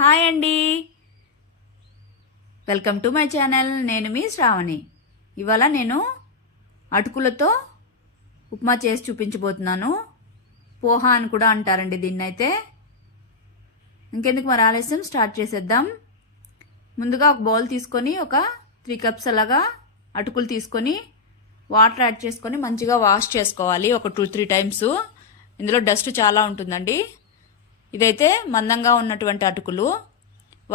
Hi అండి. Welcome to my channel. నేను మీ శ్రావణి. ఇవాళ నేను అటుకులతో ఉప్మా చేసి చూపించబోతున్నాను. పోహా అని కూడా అంటారండి దీన్ని అయితే ఇంకెందుకు మరి ఆలస్యం? స్టార్ట్ చేసేద్దాం. ముందుగా ఒక బౌల్ తీసుకొని ఒక త్రీ కప్స్ అలాగా అటుకులు తీసుకొని వాటర్ యాడ్ చేసుకొని మంచిగా వాష్ చేసుకోవాలి. ఒక టూ త్రీ టైమ్స్. ఇందులో డస్ట్ చాలా ఉంటుందండి. ఇదైతే మందంగా ఉన్నటువంటి అటుకులు.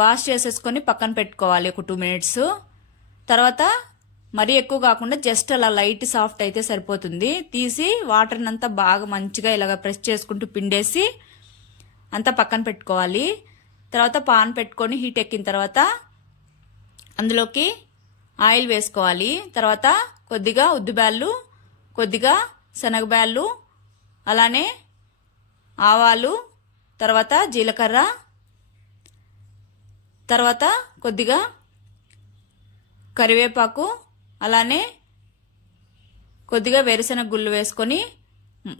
వాష్ చేసేసుకొని పక్కన పెట్టుకోవాలి ఒక టూ మినిట్స్ తర్వాత మరీ ఎక్కువ కాకుండా జస్ట్ అలా లైట్ సాఫ్ట్ అయితే సరిపోతుంది. తీసి వాటర్ని అంతా బాగా మంచిగా ఇలాగ ప్రెస్ చేసుకుంటూ పిండేసి అంతా పక్కన పెట్టుకోవాలి. తర్వాత పాన్ పెట్టుకొని హీట్ ఎక్కిన తర్వాత అందులోకి ఆయిల్ వేసుకోవాలి. తర్వాత కొద్దిగా ఉద్దుబ్యాళ్ళు కొద్దిగా శనగబ్యాళ్ళు అలానే ఆవాలు తర్వాత జీలకర్ర తర్వాత కొద్దిగా కరివేపాకు అలానే కొద్దిగా వేరుశనగ గుళ్ళు వేసుకొని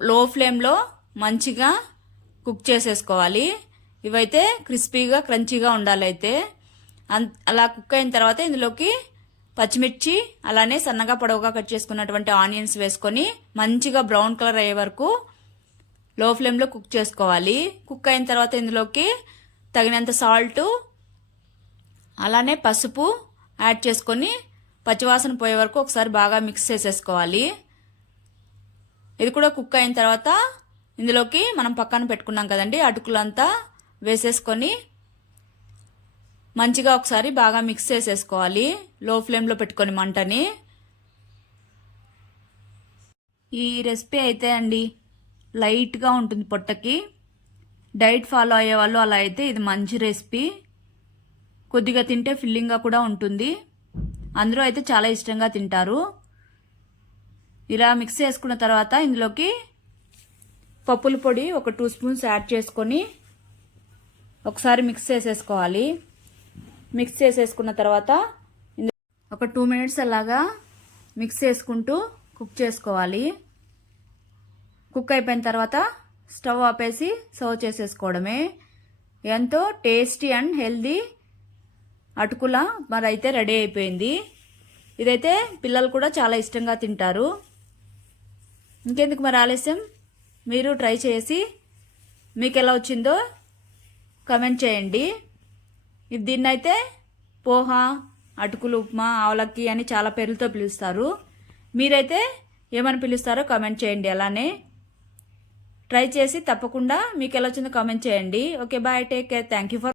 లో ఫ్లేమ్లో మంచిగా కుక్ చేసేసుకోవాలి. ఇవైతే క్రిస్పీగా క్రంచీగా ఉండాలి అయితే. అలా కుక్ అయిన తర్వాత ఇందులోకి పచ్చిమిర్చి అలానే సన్నగా పొడవుగా కట్ చేసుకున్నటువంటి ఆనియన్స్ వేసుకొని మంచిగా బ్రౌన్ కలర్ అయ్యే వరకు లో ఫ్లేమ్లో కుక్ చేసుకోవాలి. కుక్ అయిన తర్వాత ఇందులోకి తగినంత సాల్ట్ అలానే పసుపు యాడ్ చేసుకొని పచ్చివాసన పోయే వరకు ఒకసారి బాగా మిక్స్ చేసేసుకోవాలి. ఇది కూడా కుక్ అయిన తర్వాత ఇందులోకి మనం పక్కన పెట్టుకున్నాం కదండి అటుకులంతా వేసేసుకొని మంచిగా ఒకసారి బాగా మిక్స్ చేసేసుకోవాలి. లో ఫ్లేమ్లో పెట్టుకొని మంటని. ఈ రెసిపీ అయితే అండి లైట్గా ఉంటుంది పొట్టకి. డైట్ ఫాలో అయ్యే వాళ్ళు అలా అయితే ఇది మంచి రెసిపీ. కొద్దిగా తింటే ఫిల్లింగ్గా కూడా ఉంటుంది. అందరూ అయితే చాలా ఇష్టంగా తింటారు. ఇలా మిక్స్ చేసుకున్న తర్వాత ఇందులోకి పప్పుల పొడి ఒక టూ స్పూన్స్ యాడ్ చేసుకొని ఒకసారి మిక్స్ చేసేసుకోవాలి. మిక్స్ చేసేసుకున్న తర్వాత ఒక టూ మినిట్స్ అలాగా మిక్స్ చేసుకుంటూ కుక్ చేసుకోవాలి. కుక్ అయిపోయిన తర్వాత స్టవ్ ఆపేసి సర్వ్ చేసేసుకోవడమే. ఎంతో టేస్టీ అండ్ హెల్దీ అటుకుల మరి అయితే రెడీ అయిపోయింది. ఇదైతే పిల్లలు కూడా చాలా ఇష్టంగా తింటారు. ఇంకెందుకు మరి ఆలస్యం? మీరు ట్రై చేసి మీకు ఎలా వచ్చిందో కమెంట్ చేయండి. దీన్నైతే పోహా అటుకులు ఉప్మా ఆవలక్కి అని చాలా పేర్లతో పిలుస్తారు. మీరైతే ఏమని పిలుస్తారో కమెంట్ చేయండి అలానే. ట్రై చేసి తప్పకుండా మీకు ఎలా వచ్చిందో కామెంట్ చేయండి. Okay bye take care thank you for